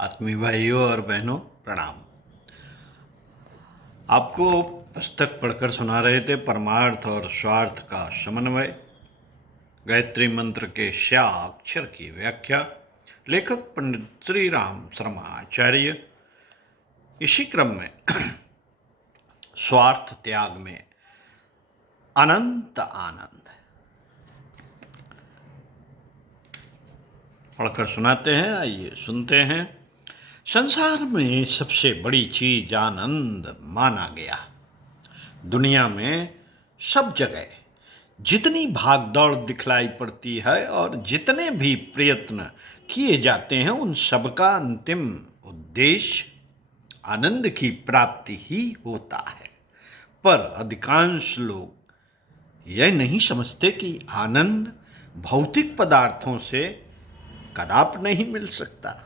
आत्मीय भाइयों और बहनों प्रणाम। आपको पुस्तक पढ़कर सुना रहे थे परमार्थ और स्वार्थ का समन्वय, गायत्री मंत्र के श्या अक्षर की व्याख्या, लेखक पंडित श्री राम शर्मा आचार्य। इसी क्रम में स्वार्थ त्याग में अनंत आनंद पढ़कर सुनाते हैं। आइए सुनते हैं। संसार में सबसे बड़ी चीज आनंद माना गया। दुनिया में सब जगह जितनी भागदौड़ दिखलाई पड़ती है और जितने भी प्रयत्न किए जाते हैं, उन सबका अंतिम उद्देश्य आनंद की प्राप्ति ही होता है। पर अधिकांश लोग यह नहीं समझते कि आनंद भौतिक पदार्थों से कदाप नहीं मिल सकता।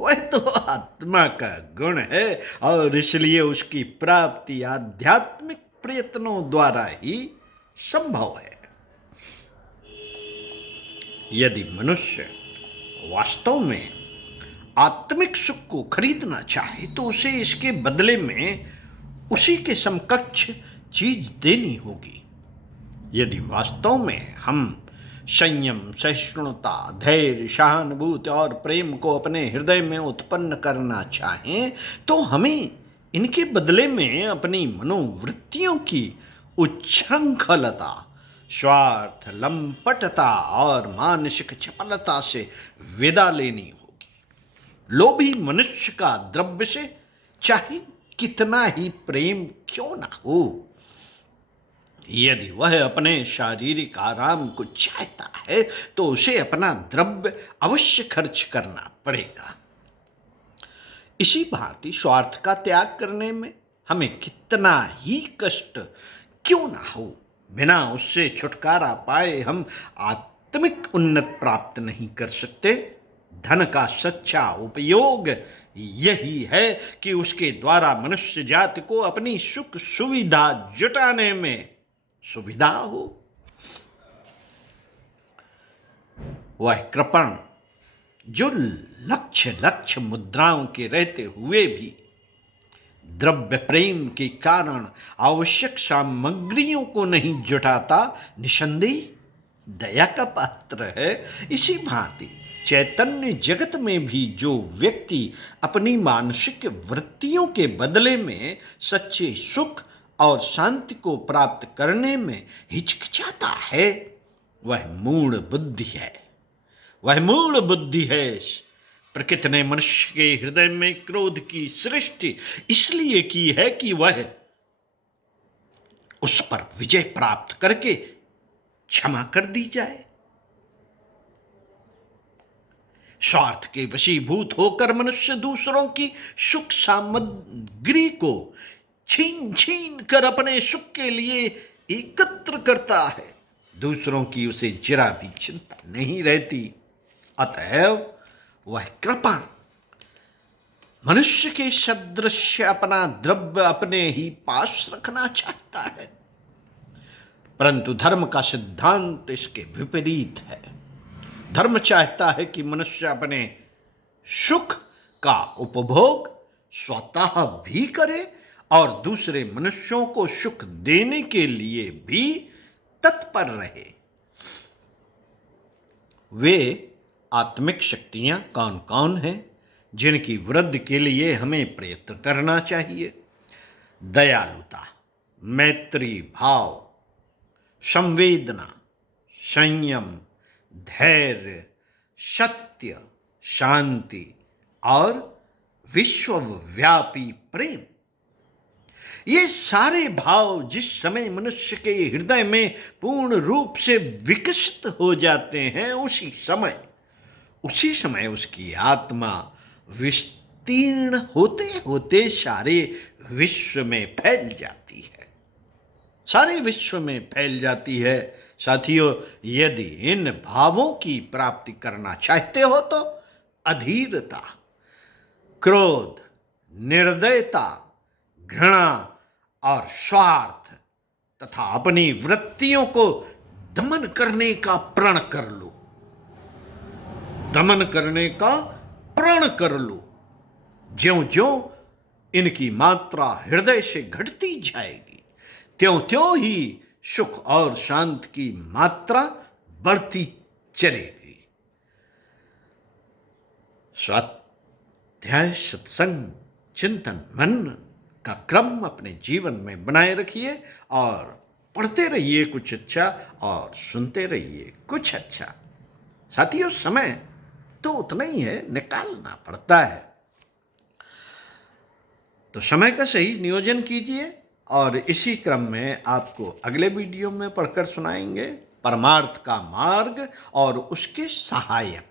वह तो आत्मा का गुण है और इसलिए उसकी प्राप्ति आध्यात्मिक प्रयत्नों द्वारा ही संभव है। यदि मनुष्य वास्तव में आत्मिक सुख को खरीदना चाहे तो उसे इसके बदले में उसी के समकक्ष चीज देनी होगी। यदि वास्तव में हम संयम, सहिष्णुता, धैर्य, सहानुभूति और प्रेम को अपने हृदय में उत्पन्न करना चाहें तो हमें इनके बदले में अपनी मनोवृत्तियों की उच्छृंखलता, स्वार्थ, लंपटता और मानसिक चपलता से विदा लेनी होगी। लोभी मनुष्य का द्रव्य से चाहे कितना ही प्रेम क्यों ना हो, यदि वह अपने शारीरिक आराम को चाहता है तो उसे अपना द्रव्य अवश्य खर्च करना पड़ेगा। इसी भांति स्वार्थ का त्याग करने में हमें कितना ही कष्ट क्यों ना हो, बिना उससे छुटकारा पाए हम आत्मिक उन्नति प्राप्त नहीं कर सकते। धन का सच्चा उपयोग यही है कि उसके द्वारा मनुष्य जाति को अपनी सुख सुविधा जुटाने में सुविधा हो। वह कृपण जो लक्ष मुद्राओं के रहते हुए भी द्रव्य प्रेम के कारण आवश्यक सामग्रियों को नहीं जुटाता, निसंदेह दया का पात्र है। इसी भांति चैतन्य जगत में भी जो व्यक्ति अपनी मानसिक वृत्तियों के बदले में सच्चे सुख और शांति को प्राप्त करने में हिचकिचाता है, वह मूढ़ बुद्धि है। वह मूढ़ बुद्धि है। प्रकृति ने मनुष्य के हृदय में क्रोध की सृष्टि इसलिए की है कि वह उस पर विजय प्राप्त करके क्षमा कर दी जाए। स्वार्थ के वशीभूत होकर मनुष्य दूसरों की सुख सामग्री को छीन छीन कर अपने सुख के लिए एकत्र करता है। दूसरों की उसे जरा भी चिंता नहीं रहती। अतएव वह कृपण मनुष्य के सदृश अपना द्रव्य अपने ही पास रखना चाहता है, परंतु धर्म का सिद्धांत इसके विपरीत है। धर्म चाहता है कि मनुष्य अपने सुख का उपभोग स्वतः भी करे और दूसरे मनुष्यों को सुख देने के लिए भी तत्पर रहे। वे आत्मिक शक्तियां कौन कौन हैं जिनकी वृद्धि के लिए हमें प्रयत्न करना चाहिए? दयालुता, मैत्री भाव, संवेदना, संयम, धैर्य, सत्य, शांति और विश्वव्यापी प्रेम। ये सारे भाव जिस समय मनुष्य के हृदय में पूर्ण रूप से विकसित हो जाते हैं, उसी समय उसकी आत्मा विस्तीर्ण होते होते सारे विश्व में फैल जाती है। सारे विश्व में फैल जाती है। साथियों, यदि इन भावों की प्राप्ति करना चाहते हो तो अधीरता, क्रोध, निर्दयता, घृणा और स्वार्थ तथा अपनी वृत्तियों को दमन करने का प्रण कर लो। दमन करने का प्रण कर लो। ज्यों ज्यों इनकी मात्रा हृदय से घटती जाएगी, त्यों त्यों ही सुख और शांति की मात्रा बढ़ती चलेगी। स्वाध्याय, सत्संग, चिंतन, मनन का क्रम अपने जीवन में बनाए रखिए और पढ़ते रहिए कुछ अच्छा और सुनते रहिए कुछ अच्छा। साथियों, समय तो उतना ही है, निकालना पड़ता है। तो समय का सही नियोजन कीजिए और इसी क्रम में आपको अगले वीडियो में पढ़कर सुनाएंगे परमार्थ का मार्ग और उसके सहायक।